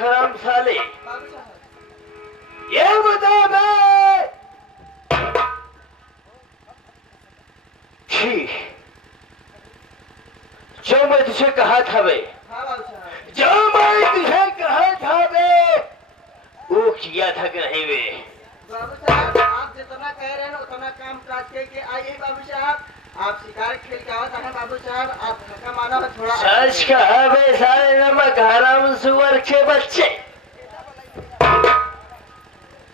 हराम साले, ये बता मैं जो मैं तुझे कहा था बे, जो मैं तुझे कहा था बे, वो किया था कि नहीं बे? बाबू साहब आप जितना कह रहे हैं उतना काम काज के आइए बाबू साहब। आप शिकार खेल के आवत है बाबू साहब, आप धक्का माना है थोड़ा। सच कहा बे सारे नमक हराम सुअर के बच्चे।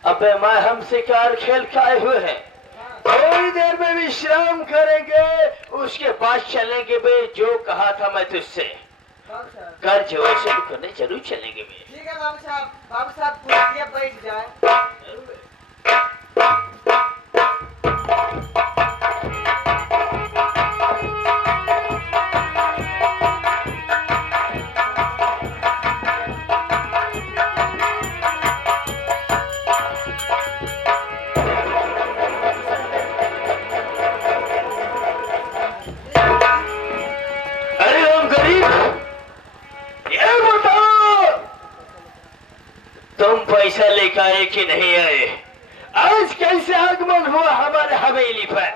अबे मैं हम शिकार खेल के आए हुए हैं, थोड़ी देर में विश्राम करेंगे, उसके बाद चलेंगे बे। जो कहा था मैं तुझसे कर, जो ऐसे करने जरूर चलेंगे बे। ठीक है बाबू साहब। बाबू साहब कुर्सिया बैठ जाए। पैसा लेकर आए कि नहीं आए? आज कैसे आगमन हुआ हमारे हवेली पर?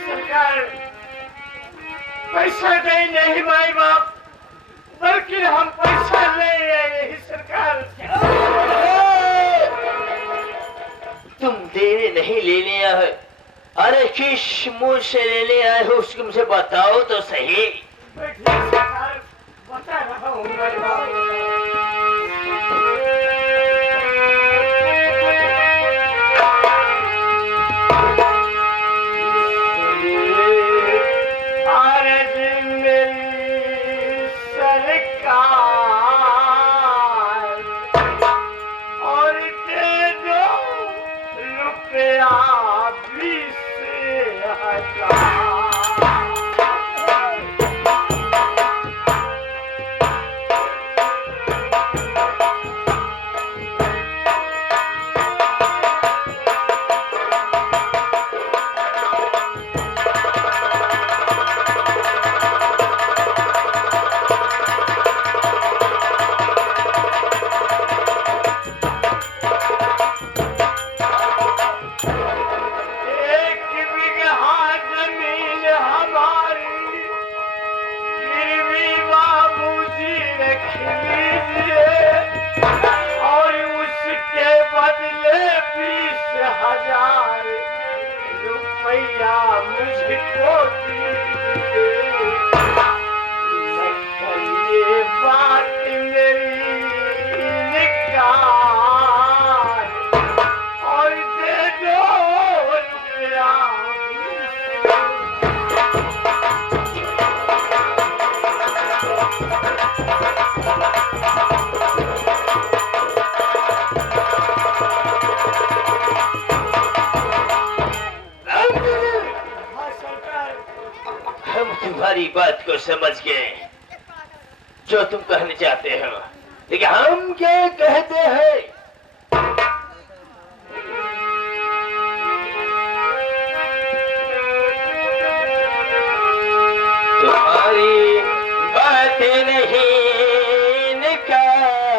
सरकार पैसा दे नहीं माई बाप, बल्कि हम पैसा ले आए ही सरकार। तुम देने नहीं लेने आए? अरे किस मुंह से लेने आए हो उसको मुझे बताओ तो सही। सरकार बता रहा हूँ माई बाप। तुम्हारी बात को समझ गए जो तुम कहना चाहते हो, लेकिन हम क्या कहते हैं? तुम्हारी बातें नहीं निकाल,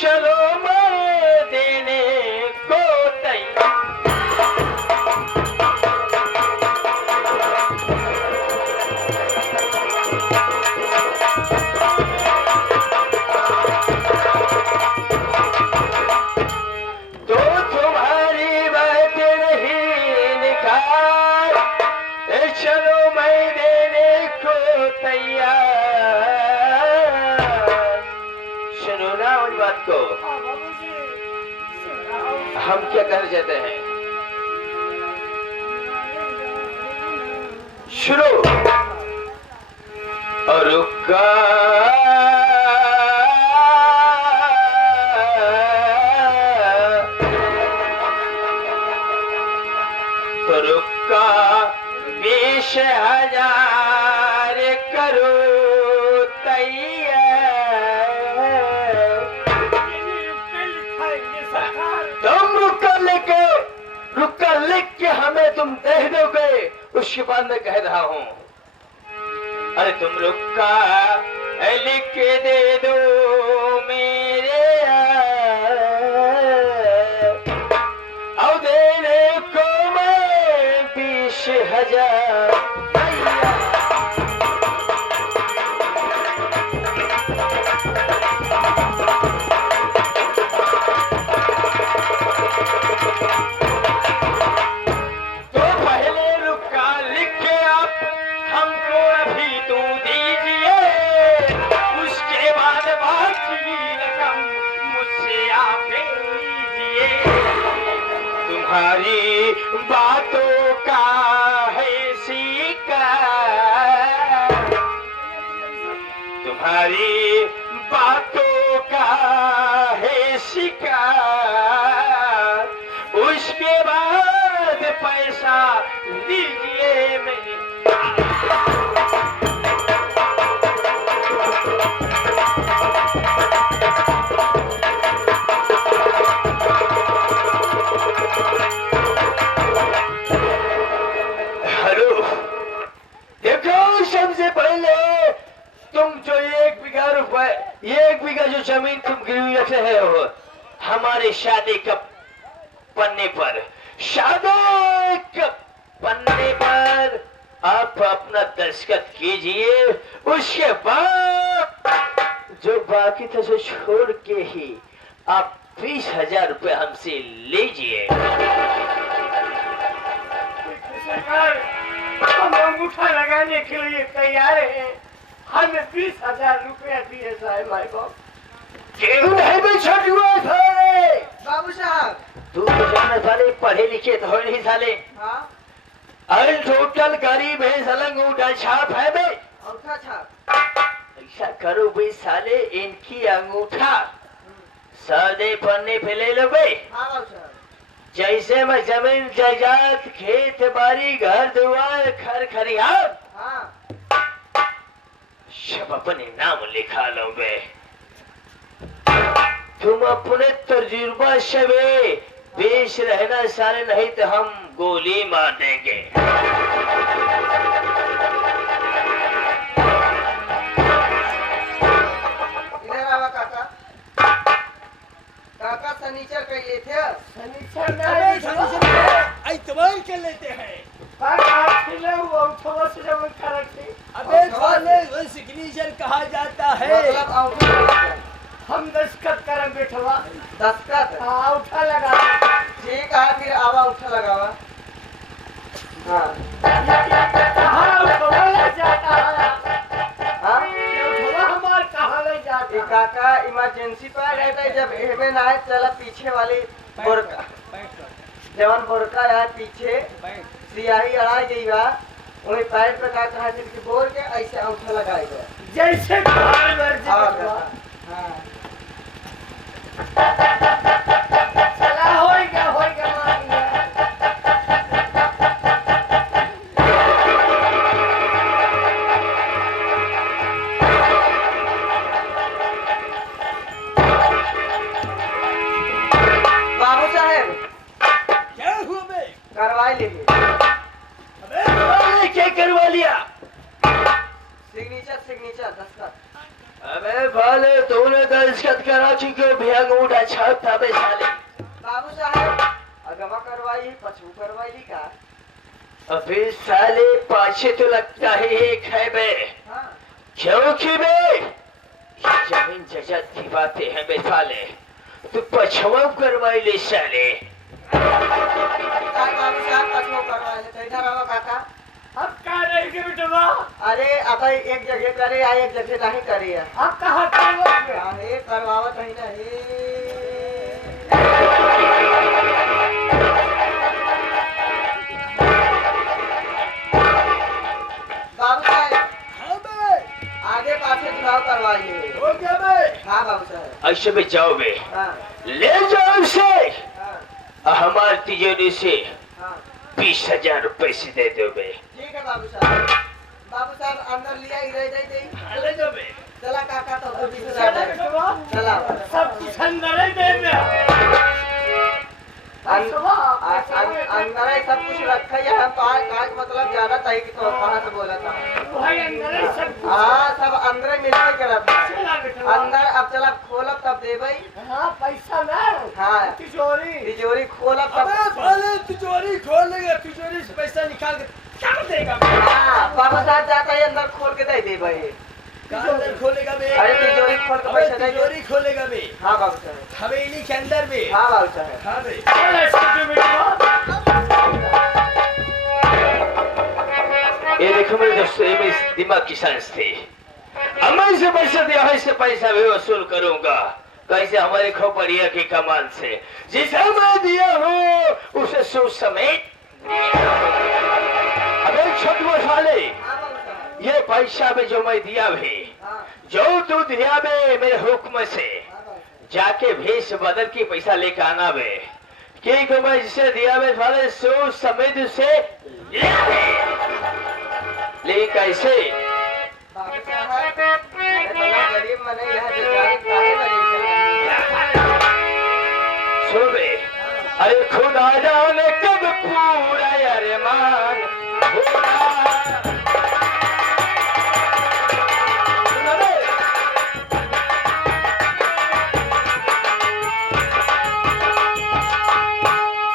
चलो मैं देने को तैयार। सुनो ना उस बात को, हम क्या कहना चाहते हैं? शुरू और रुका तो रुका 20,000 करो तैयार। तुम रुक कर लिख के हमें तुम दे दोगे, उसके बाद मैं कह रहा हूँ अरे तुम लोग का लिख के दे दो मेरे और देने को मैं 20,000। तो पहले रुका लिख के आप हमको अभी तो दीजिए, उसके बाद बाकी रकम मुझसे आप ले लीजिए। तुम्हारी बातों का है शिकार, तुम्हारी बातों का है शिकार, उसके बाद पैसा दीजिए मेरे। हेलो, देखो सबसे पहले तुम जो 1 बीघा रुपए 1 बीघा जो जमीन तुम गिरवी रख रहे हो हमारे शादी का पन्ने पर, शादी के पन्ने पर आप अपना दस्तखत कीजिए, उसके बाद जो बाकी था सो छोड़ के ही आप 20,000 रुपए हमसे लीजिए। सरकार हम अंगूठा लगाने के लिए तैयार हैं, हमें 20,000 रुपया दिए जाए माई बाप। क्यों नहीं भी छोड़ हुआ साले? बाबू साहब। तू तो जाने साले पढ़े लिखे तो नहीं साले। हाँ। अरे टोटल गरीब है सलंग उठा छाप है बे। अंगूठा छाप। ऐसा करो बे साले, इनकी अंगूठा सादे पन्ने पे ले लो बे। हाँ बाबू साहब। जैसे मैं जमीन जायदाद खेत बाड़ी घर दुआर खर खरियार हाँ। सब अपने नाम लिखा लो बे। तुम अपने तजुर्बा से बे बेच रहना साले, नहीं तो हम गोली मार देंगे। इधर आवा काका। काका सनीचर कर लिए थे। सनीचर में इतवार के लेते हैं। काका खिले हुआ उठवा से जब खरक थी। अबे साले वो सिग्नेचर कहा जाता है। मतलब अंगूठा। हम दस्तखत करम बैठवा। दस्तखत। हाँ उठा लगा। ठीक है फिर आवा उठा लगावा। हाँ। कहाँ उठवा ले जाता है? हाँ? ये उठवा हमार कहाँ ले जाता ये है? काका इमरजेंसी पर रहता है, जब एहमे ना है चला पीछे वाली बोरका जवान बोरका है पीछे सियाही अड़ाई गई बा, वही पैर पे का कहा कि बोर के ऐसे अंगूठा लगाएगा। जैसे घर मर्जी हाँ उठवा। हाँ। चला होएगा मान लिया। बाबू साहेब क्या हुआ बे? करवाई लीजिए। अबे क्या करवा लिया? सिग्नेचर दस्तखत। अबे भाले तूने दस्तखत करा चुके भी अंगूठा छाप था बे साले। बाबू साहेब अगवा करवाई पछू करवाई का। अबे साले पाछे तो लगता है एक है बे, हाँ। क्योंकि बे जमीन जजत की बातें हैं बे साले, तू पछवा करवाई ले साले। बाबू साहब पछू करवाई ले। इधर आवा काका। अब कहाँ रहेंगे बेटवा? अरे अब एक जगह करे आ एक जगह नहीं करे। अब कहाँ करोगे? अरे करवावत नहीं ना बाबू साहब हाँ बे। आगे पाछे चुनाव करवाइए। हो गया बे। हाँ बाबू साहब। ऐसे में जाओ बे, हाँ ले जाओ उसे हाँ हमारी तिजोरी से हाँ 20,000 रुपए से दे दो बे। ठीक है बाबू साहब। बाबू साहब अंदर लिया ही रह जाए। ले जाओ बे। चला काका तो 20,000 चला दे। बेटवा। चला सब कुछ अंदर ही दे में। अन- अंदर ही सब कुछ रखा है। हम तो आज मतलब जाना चाहिए कि तो कहाँ से बोला था। भाई अंदर ही सब कुछ। हाँ सब अंदर ही मिलने के रहता है। चला बेटा। अंदर अब चल अब खोलब तब दे भाई। हाँ पैसा ना। हाँ तिजोरी। तिजोरी खोलब अबे तब। पहले तिजोरी खोलेगा, तिजोरी से पैसा निकाल के क्या देगा? हाँ बाबा साहब जाता है अंदर खोल के दे भाई। तिजोरी खोलेगा बे? अरे तिजोरी खोल के पैसा दे। तिजोरी खोलेगा बे? हाँ बाबू साहब। हवेली के अंदर में? हाँ बाबू साहब। हाँ बे। चल सच्ची बेटा। ये देखो मेरे दोस्तों, ये मेरी दिमाग की साइंस थी। अब मैं इसे पैसा दिया है, इससे पैसा भी वसूल करूंगा। कैसे? हमारे खोपड़िया की कमान से। जिसे मैं दिया हूँ उसे सूद समेत। अबे छोटू साले, ये पैसा में जो मैं दिया भी, जो तू दिया बे मेरे हुक्म से, जाके भेष बदल के पैसा लेकर आना बे। क्योंकि मैं जिसे दिया बे साले सूद समेत उसे ले कैसे? बाबू साहब इतना गरीब मने यहाँ बेचारे काहे बने? सुबे अरे खुदा जाने कब पूरा अरमान होगा।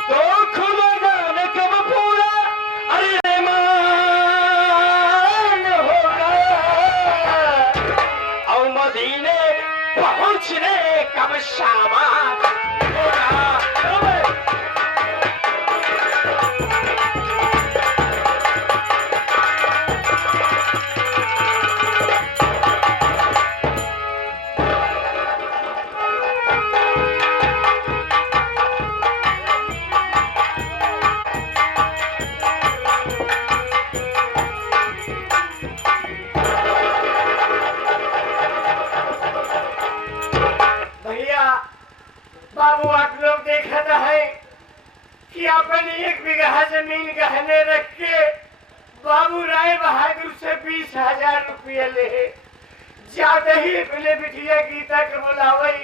तो खुदा जाने कब पूरा अरमान होगा और मदीने पहुंचने कब शामा होगा। भैया बाबू आप लोग देखा है कि अपन 1 बीघा जमीन गहने रख के बाबू राय बहादुर से 20,000 रुपये ले जाते ही अपने बिटिया गीता के बुलावई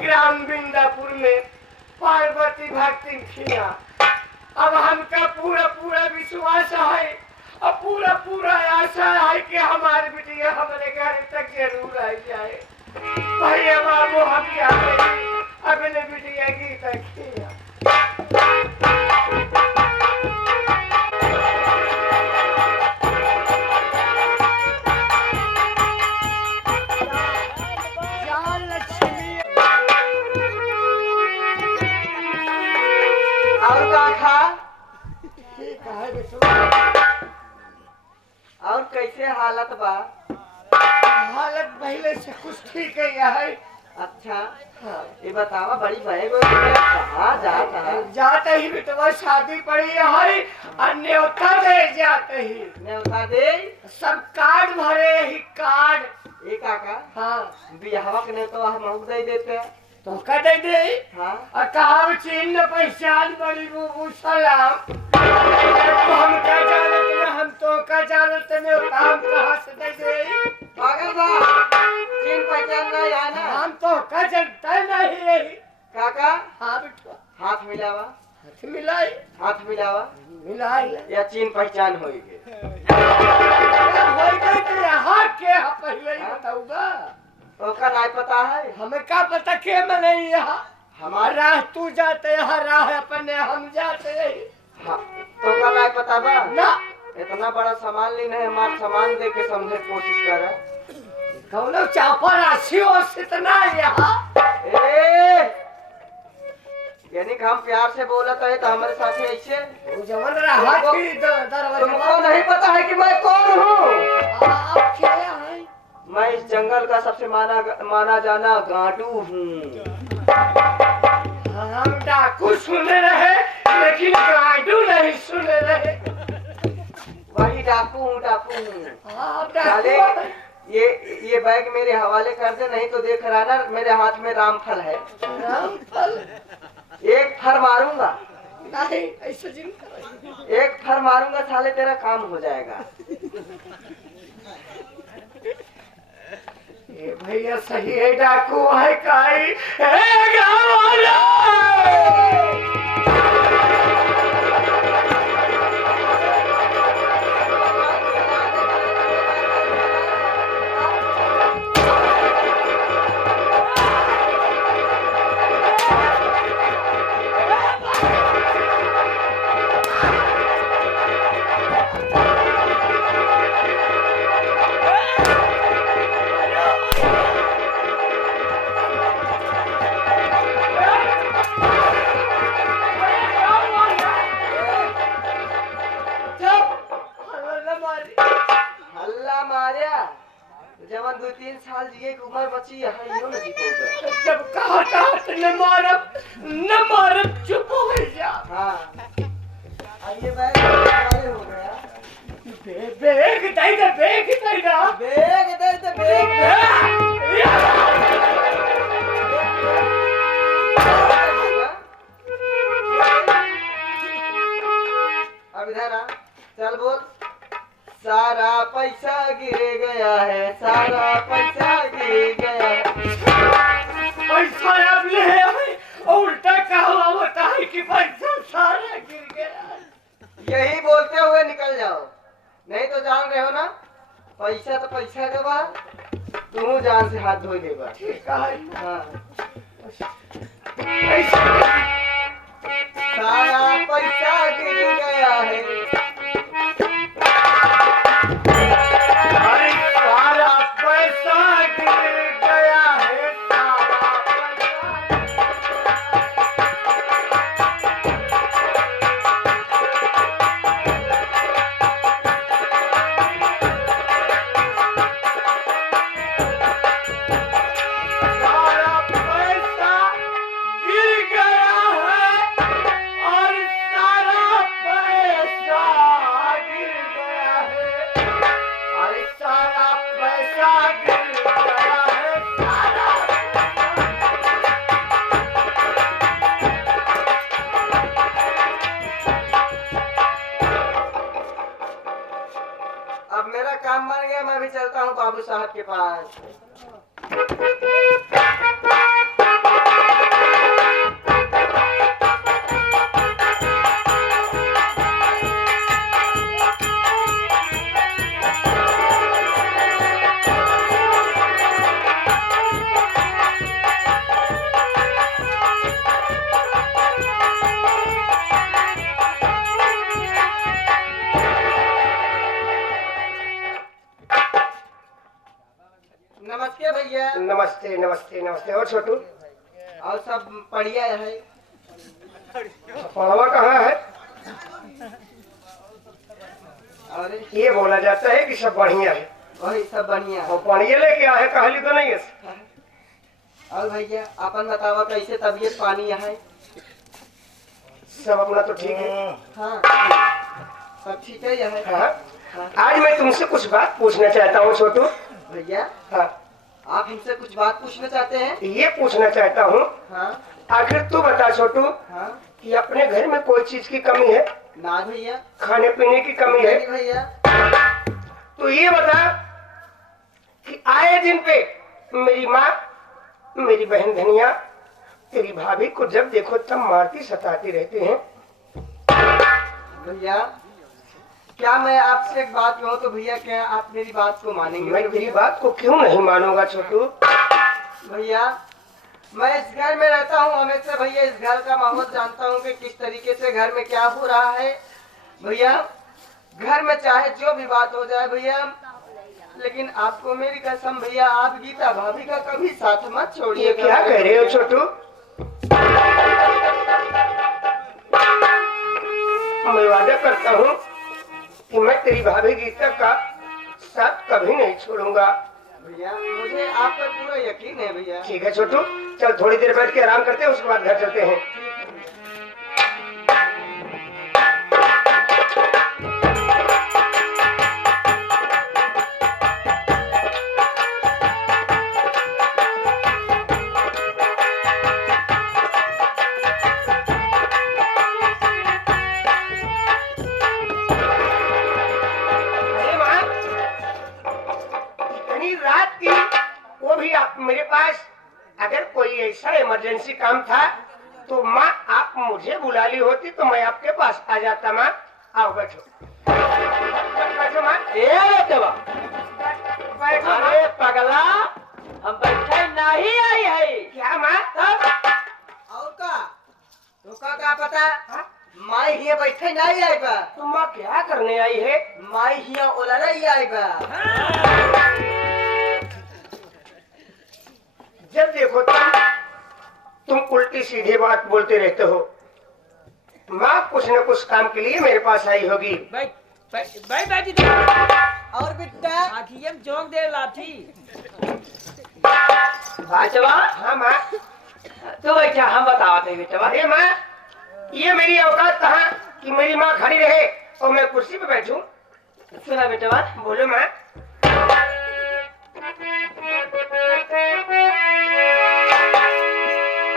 ग्राम बिंदापुर में पार्वती भक्ति खिया। अब हमका पूरा पूरा विश्वास है और पूरा पूरा आशा है कि हमारी बिटिया हमारे घर तक जरूर आ जाए। भैया बाबू हम जाते हैं अपने बिटिया गीता खिया। और का खा? ठीक है बेटा। और कैसे हालत बा? हालत पहले से कुछ ठीक है। अच्छा ये बतावा बड़ी बहन कहाँ जाता है? जाते ही बेटवा शादी पड़ी है और न्योता दे जाते ही न्योता दे सब कार्ड भरे ही कार्ड। ये काका हाँ बिहावा के न्योता हम दे देते हैं। तो कह दे हाँ और कहा चिन्ह पहचान बड़ी वो सलाम। तो हम क्या जानते हैं? हम तो क्या जानते हैं? हम कहाँ से दे पागल बा चीन पहचान नहीं है ना? हम तो क्या जानते नहीं। काका हाँ बेटवा हाथ मिलावा। हाथ मिलाई हाथ मिलावा मिलाई या चीन पहचान होगी। हो गई तो यहाँ के पहले ही बताऊंगा। ओका नहीं पता है? हमें क्या पता के मैं नहीं यहाँ हमारा राह तू जाते यहाँ राह अपने हम जाते हाँ ओका नहीं पता बा ना। इतना बड़ा सामान लेना है, हमारा सामान दे के समझे कोशिश कर। कौन चापा राशि और इतना यहाँ यानी कि हम प्यार से बोलत है तो हमारे साथ ऐसे जवन रहा थी तुमको नहीं पता है कि मैं कौन हूँ? आप क्या है? मैं इस जंगल का सबसे माना जाना गांडू हूँ। हम डाकू सुन रहे लेकिन गांडू नहीं सुन रहे। वही डाकू हूँ डाकू हूँ। आप साले डाकू ये बैग मेरे हवाले कर दे, नहीं तो देख रहा ना मेरे हाथ में रामफल है। रामफल एक फर मारूंगा, नहीं ऐसे जिन एक फर मारूंगा साले तेरा काम हो जाएगा। ये भैया सही है डाकू है काई गाँव वाला बची है यो नहीं होगा। जब कहा था न मारब चुप हो जा। हाँ आइए बैग वाले हो गया। बेग दाइदा बेग दे तो बेग अब इधर आ, चल बोल। सारा पैसा गिर गया है, सारा पैसा गिर गया है। पैसा अब ले आए और उल्टा कहा होता है कि पैसा सारा गिर गया। यही बोलते हुए निकल जाओ, नहीं तो जान रहे हो ना पैसा तो पैसा देवा, तुम जान से हाथ धो देगा। ठीक है। हाँ पैसा सारा पैसा गिर गया है। अरे सारा पैसा गिर गया है, सारा पैसा गिर गया है और सारा पैसा गिर गया है। अरे सारा पैसा गिर गया है, सारा अब मेरा काम बन गया, मैं भी चलता हूँ बाबू साहब के पास। नमस्ते भैया। नमस्ते नमस्ते नमस्ते। और छोटू और सब बढ़िया है। पढ़वा कहाँ है? और ये बोला जाता है कि सब बढ़िया है वही सब बढ़िया है। और पढ़िए लेके आए कहली तो नहीं है। और भैया अपन बतावा कैसे तबीयत पानी है? सब अपना तो ठीक है। हाँ सब ठीक है है। हाँ। आज मैं तुमसे कुछ बात पूछना चाहता हूँ छोटू। भैया हाँ। आप हमसे कुछ बात पूछना चाहते हैं? ये पूछना चाहता हूँ, हाँ आखिर तू बता छोटू हाँ। कि अपने घर में कोई चीज की कमी है? ना भैया। खाने पीने की कमी है? नहीं भैया। तो ये बता कि आए दिन पे मेरी माँ, मेरी बहन धनिया, तेरी भाभी को जब देखो तब मारती सताती रहती हैं। भैया क्या मैं आपसे एक बात कहूँ तो भैया क्या आप मेरी बात को मानेंगे? मैं तेरी बात को क्यों नहीं मानूंगा छोटू? भैया मैं इस घर में रहता हूँ हमेशा भैया, इस घर का माहौल जानता हूँ कि किस तरीके से घर में क्या हो रहा है। भैया घर में चाहे जो भी बात हो जाए भैया, लेकिन आपको मेरी कसम भैया, आप गीता भाभी का कभी साथ मत छोड़िए। ये क्या कह रहे हो छोटू? मैं वादा करता हूँ कि मैं तेरी भाभी गीता का साथ कभी नहीं छोड़ूंगा। भैया मुझे आप पर पूरा यकीन है भैया। ठीक है छोटू, चल थोड़ी देर बैठ के आराम करते हैं, उसके बाद घर चलते हैं। अरे माँ, इतनी रात की, वो भी आप मेरे पास, अगर कोई ऐसा इमरजेंसी काम था तो माँ आप मुझे बुला ली होती तो मैं आपके पास आ जाता। माँ आओ बैठो। बैठो माँ। बैठो। बैठो माँ। अरे पगला, हम बैठे नहीं आई है। क्या माँ? और का तो का पता माई हिया बैठे नहीं आई बा। तुम माँ क्या करने आई है? माई हिया ओला नहीं आई बा। जब देखो तुम उल्टी सीधी बात बोलते रहते हो। माँ कुछ न कुछ काम के लिए मेरे पास आई होगी, भाई बैठी और बिट्टा आखिए में जोंक दे लाठी। बेटवा हाँ माँ। तू बैठा, हम बतावत है बेटवा। अरे माँ, ये मेरी औकात कहाँ कि मेरी माँ खड़ी रहे और मैं कुर्सी पे बैठूं। सुना बेटवा, बोलो माँ।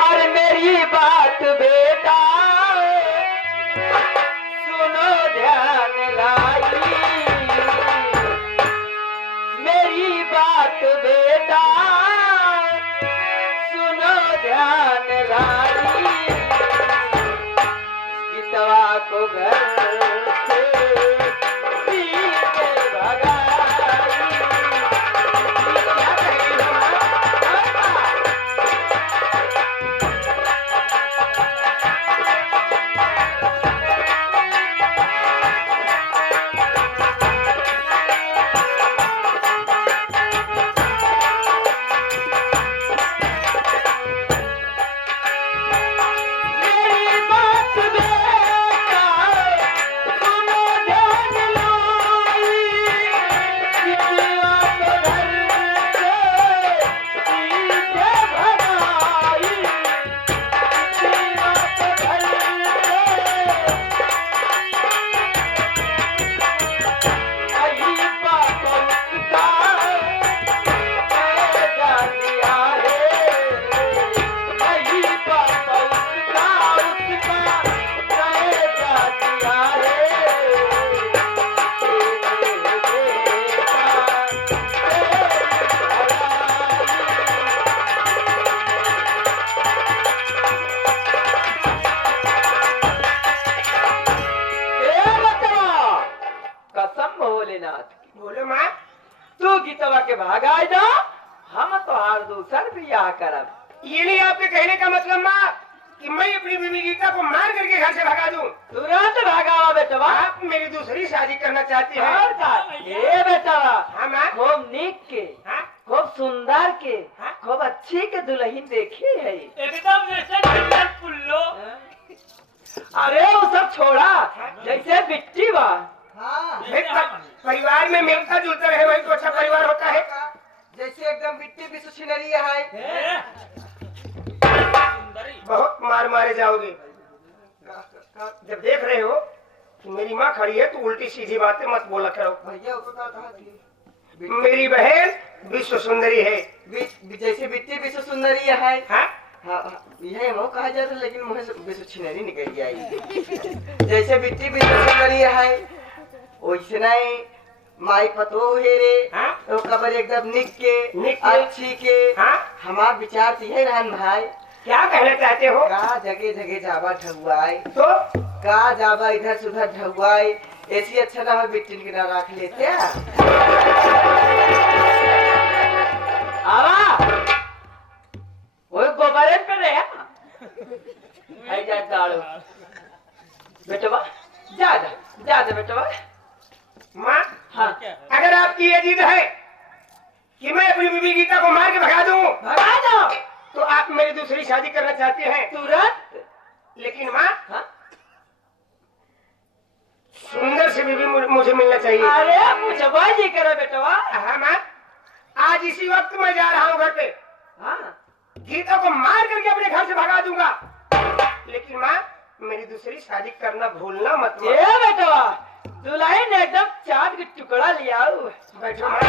अरे मेरी बात बेटा सुनो ध्यान लाई, मेरी बात बेटा सुनो ध्यान लाई, गीतवा को घर से पीछे भगाई। क्या कहेगी हमारा? मेरी बात बेटा सुनो ध्यान लाई, गीतवा को घर से पीछे भगाई, गीतवा को घर से आई बात उसका पैदा दिया है, आई बात उसका पैदा दिया है। कसम भोलेनाथ की, बोलो माँ। तू गीतवा के भागाई दो, हम तो हर दूसर बियाह करब। ये नहीं आपके कहने का मतलब माँ कि मैं अपनी बीवी गीता को मार करके घर से भगा दूं। तुरंत भागावा बेटवा। आप मेरी दूसरी शादी करना चाहती हैं। और का ये बेटवा हाँ माँ। खूब नीक के, हाँ? खूब सुंदर के, हाँ? खूब अच्छी के दुल्हन देखी है। एकदम जैसे ढिल्लर पुल्लो। अरे वो सब छोड़ा, जैसे बिट्टी बा। हाँ भाई, परिवार में मिलता जुलता रहे वही तो अच्छा परिवार होता है। जैसे एकदम बिट्टी भी सुछिनरी है। सुंदरी। बहुत मार मारे जाओगे जब देख रहे हो कि मेरी माँ खड़ी है तो उल्टी सीधी बातें मत बोला करो। भैया उसको कहा था मेरी बहन विश्व सुंदरी है। जैसे बिट्टी विश्व सुंदरी है। हाँ? हाँ हाँ, यही वो कहा जाता लेकिन मुझे विश्व छिनरी निकल गया जैसे बिट्टी विश्व सुंदरी है वैसे नहीं माई पतो है रे। हाँ? तो कबर एकदम निक के निक के। अच्छी के। हाँ? हमार विचार तो यही रहन भाई, क्या कहना चाहते हो? का जगह जगह जावा ढुआई, तो का जावा इधर से उधर ढुआई, ऐसी अच्छा ना हो बिट्टी के ना रख लेते आवा वो गोबरे पे रहे आई जा डालो बेटवा, जा जा जा जा बेटवा। माँ, हाँ अगर आपकी ये जिद है कि मैं अपनी बीवी गीता को मार के भगा दूं भगा दो तो आप मेरी दूसरी शादी करना चाहते हैं। तुरंत। लेकिन माँ, हाँ? सुंदर से बीवी मुझे मिलना चाहिए। अरे पूछवा जी करो बेटवा। हाँ माँ, आज इसी वक्त मैं जा रहा हूँ घर पे। हाँ गीता को मार करके अपने घर से भगा दूंगा। लेकिन माँ, मेरी दूसरी शादी करना भूलना मत। ये बेटवा दुल्हन एकदम चांद के टुकड़ा लिया। बैठो माँ।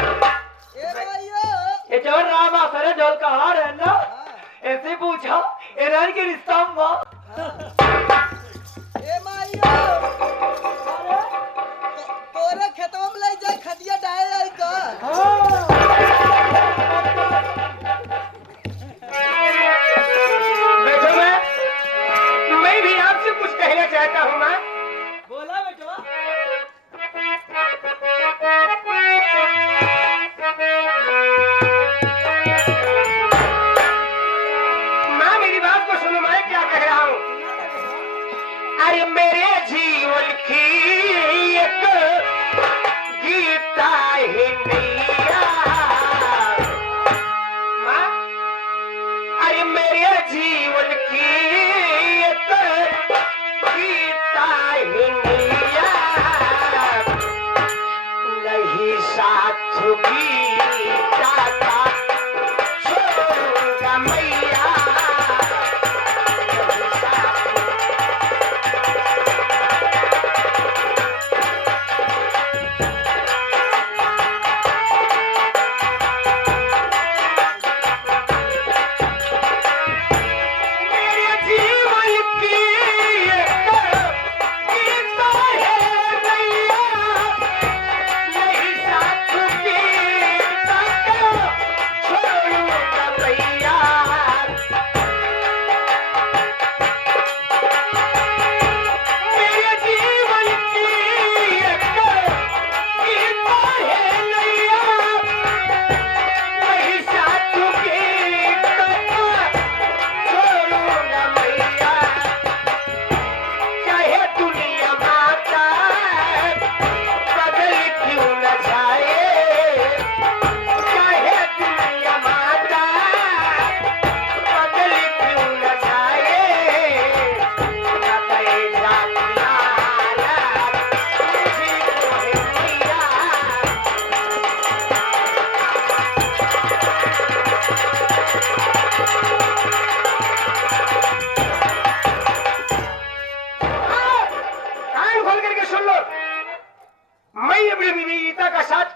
ये जो राम आसरे ढोल का हार है ना, ऐसे पूछा इरान के रिश्ता में तोरे खेतवा में ले जाए खदिया डाले आई का। बैठो माँ, मैं भी आपसे कुछ कहना चाहता हूँ माँ। बोला बेटवा। माँ मेरी बात को सुनो, मैं क्या कह रहा हूँ। अरे मेरे जीवन की एक गीता ही नैया। माँ, अरे मेरे जीवन की एक गीता ही नैया। ठुकी टाका छोड़ूंगा मैया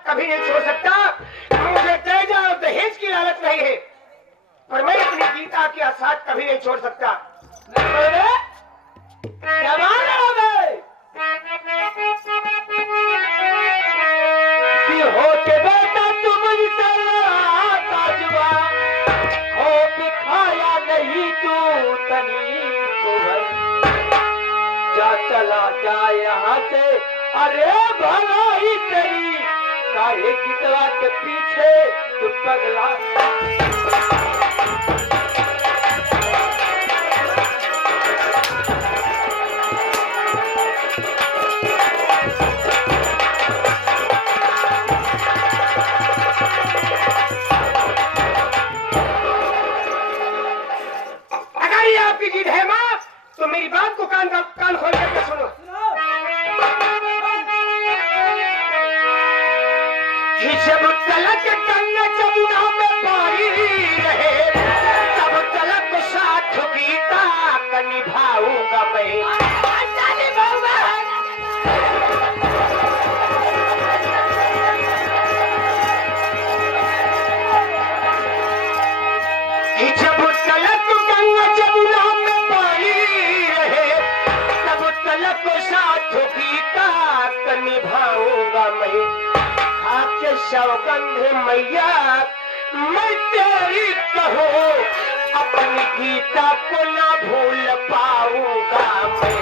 कभी नहीं छोड़ सकता। मुझे दहेज और दहेज की लालच नहीं है, पर मैं अपनी गीता के साथ कभी नहीं छोड़ सकता। कि होके बेटा तुम हो दिखाया नहीं तू तनी को जा चला जाए यहाँ से। अरे भलाई तेरी काहे गिटवा के पीछे तू पगला। अगर ये आपकी जीत है माँ, तो मेरी बात को कान खोल करके सुनो। जब तलक गंगा जमुना में पाई रहे, तब तलक साथ गीता का निभाऊंगा मैं। जब तलक गंगा जमुना में पाई रहे, तब तलक साथ गीता का निभाऊंगा मैं। आपके सौगंध मैया मैं तेरी कहूँ, अपनी गीता को ना भूल पाऊंगा मैं।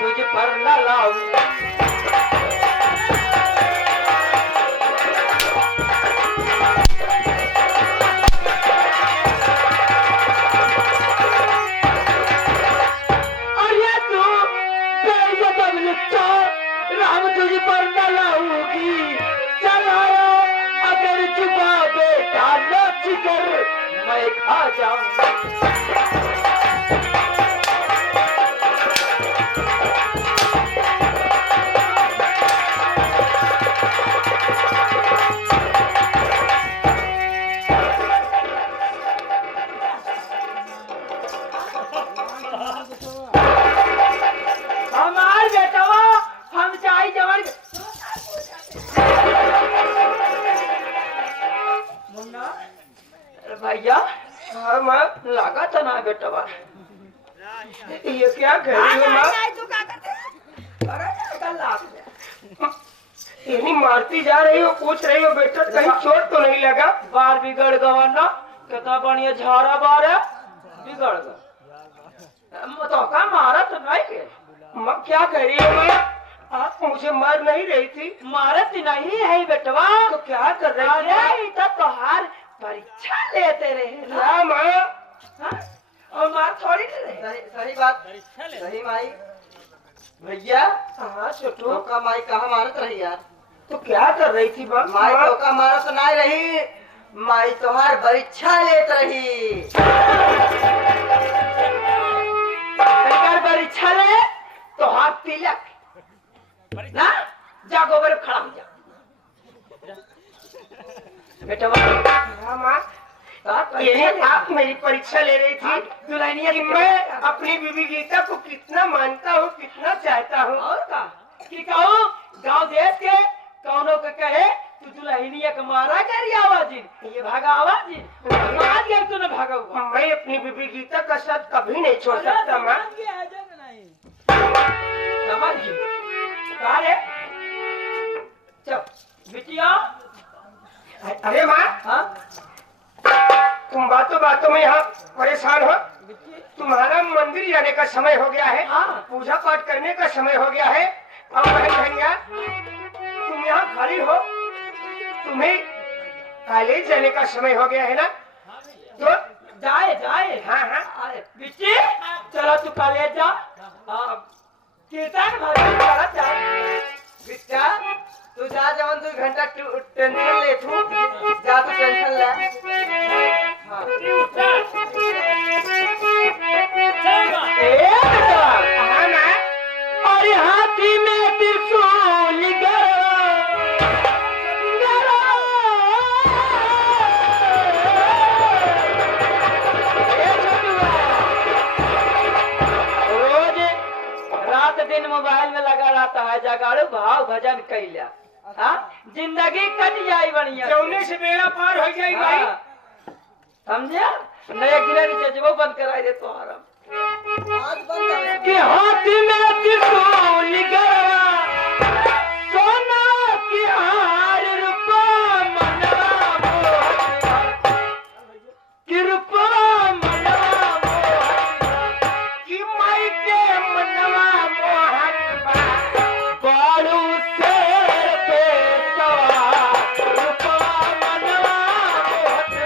तुझ पर न लाऊं अरे तू बेजब लिखता, राम तुझ पर न लाऊंगी। चलाया अगर जुबा बेटा न जिगर मैं खा जाऊं। भैया हाँ माँ लगा था ना बेटा, ये क्या कह रही हो माँ? इन्हीं मारती जा रही हो, पूछ रही हो बेटा कहीं चोट तो नहीं लगा? बार बिगड़ गवा ना, कितना बढ़िया झाड़ा बार है, बिगड़ गया तो का मारा तो नहीं के। माँ क्या कह रही हो माँ? आप मुझे मार नहीं रही थी? मारत नहीं है बेटवा, तो क्या कर रही थी? तो हार परीक्षा लेते रहे हाँ माँ। हाँ? और मार थोड़ी ले रहे सही सही बात सही माई भैया। हाँ छोटू, तो का माई कहाँ मारत रही यार? तो क्या कर रही थी माँ? माई तो का मारत नहीं रही, माई तोहार परीक्षा लेत रही। सरकार परीक्षा ले तो हाथ तिलक ना, जा गोबर में खड़ा हो जा बेटा। हाँ माँ, ये आप मेरी परीक्षा ले रही थी दुल्हनिया कि मैं अपनी बीबी गीता को कितना मानता हूँ, कितना चाहता हूँ। और का कि कहूँ गांव देश के कौनों के कहे तू दुल्हनिया का मारा करी आवाजी, ये भागा आवाजी आज गया तूने भागा हुआ। मैं अपनी बीबी गीता का साथ कभी नहीं छोड़ सकता माँ। समझ गई कहा रे? चल बिटिया। अरे माँ, हाँ तुम बातों बातों में यहाँ परेशान हो। तुम्हारा मंदिर जाने का समय हो गया है, पूजा पाठ करने का समय हो गया है। और बहन भैया तुम यहाँ खड़ी हो, तुम्हें कॉलेज जाने का समय हो गया है ना, तो जाए जाए। हाँ हाँ अरे बिट्टी चलो तू कॉलेज जा। कीर्तन भजन करत जा। बिट्टा तू जा जवन 2 घंटा टेंशन ले तू जा, तू टेंशन ले। हाँ ए बेटा, हाँ ना, और हाथी में त्रिशूल रोज रात दिन मोबाइल में लगा रहता है, जगाड़ू भाव भजन कैला। हाँ जिंदगी कट जाई बढ़िया, जौने से बेड़ा पार हो जाई भाई। समझा? नया गिरन जजबो बंद कराई दे तुम्हारा आज बंद कि हाथ में त्रिशूल गया, सोना की हार रूपा मनवा मोहन, कि रूपा मनवा मोहन, कि माई के मनवा मोहन बाड़ू शेर पे सवार, रूपा मनवा मोहन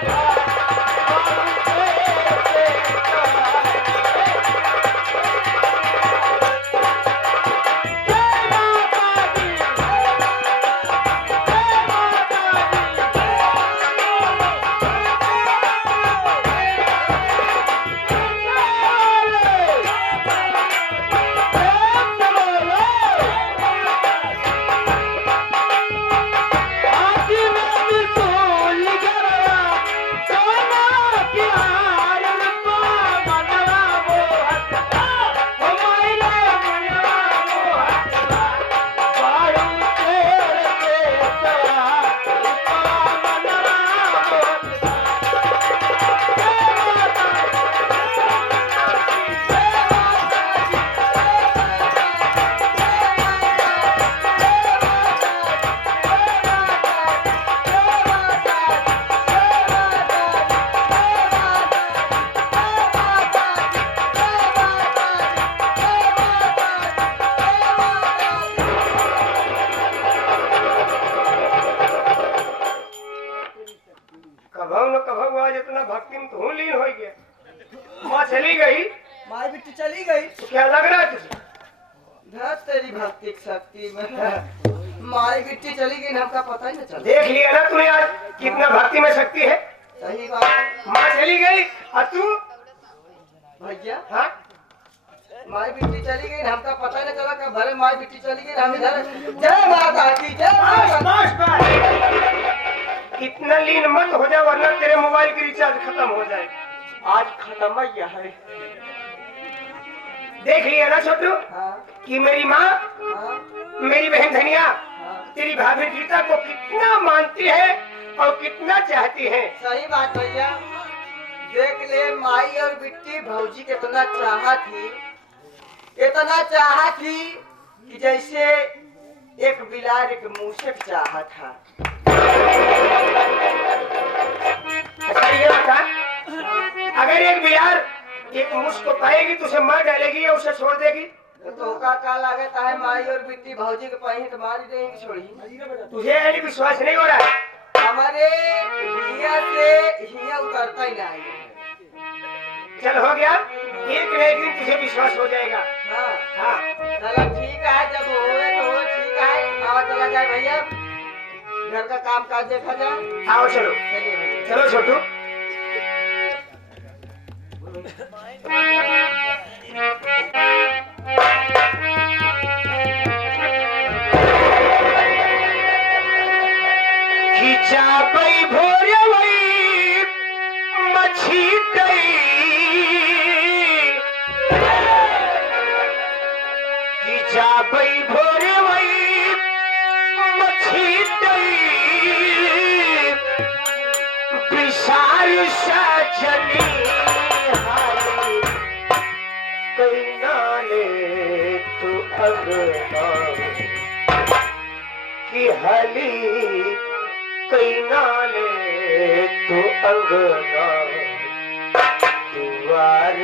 बाड़ू शेर पे सवार। कभू न कभू आज इतना भक्ति में तू लीन हो गया। माँ चली गई, माई बिट्टी चली गई। तो क्या लग रहा है तुझे? धत तेरी भक्ति की शक्ति में माई बिट्टी चली गई, हमका पता ही न चला। देख लिया ना तूने आज कितना भक्ति में शक्ति है। सही बात माँ चली गई और तू भैया। हाँ माई बिट्टी चली गई, हमका पता ही न चला कि भले माई बिट्टी चली गई, हम इधर जय माता की जय माता। इतना लीन मत हो जा वरना तेरे मोबाइल की रिचार्ज खत्म हो जाए। आज खत्म ही है। देख लिया ना छोटू हाँ कि मेरी माँ हाँ मेरी बहन धनिया हाँ तेरी भाभी गीता को कितना मानती है और कितना चाहती है। सही बात भैया। देख ले माई और बिट्टी भौजी कितना चाहा थी, इतना चाहा थी कि जैसे एक बिलार एक मूसक चाहा था। अच्छा ये बता, अगर एक बिलार एक मूस को पाएगी तो उसे मार डालेगी या उसे छोड़ देगी? तो का लागत है माई और बिट्टी भौजी के पाई तो मार ही देंगे छोड़ी। तुझे यानी विश्वास नहीं हो रहा है? हमारे लिए हिया से हिया उतरता ही नहीं है। चल हो गया, एक न एक दिन तुझे विश्वास हो जाएगा। हाँ हाँ चलो ठीक है, जब होए तो हो, ठीक है। आवा चला जाए भैया, घर का काम काज देखा जाए। आओ चलो, चलिए भैया। चलो छोटू। खींचा पई भोरवई मछी गई, खींचा पई भोरवई मछी गई, विशाल सजनी हाली कई नाले तू अगना की हली कई नाले तू अंगना द्वार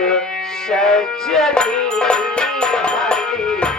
सजनी हाली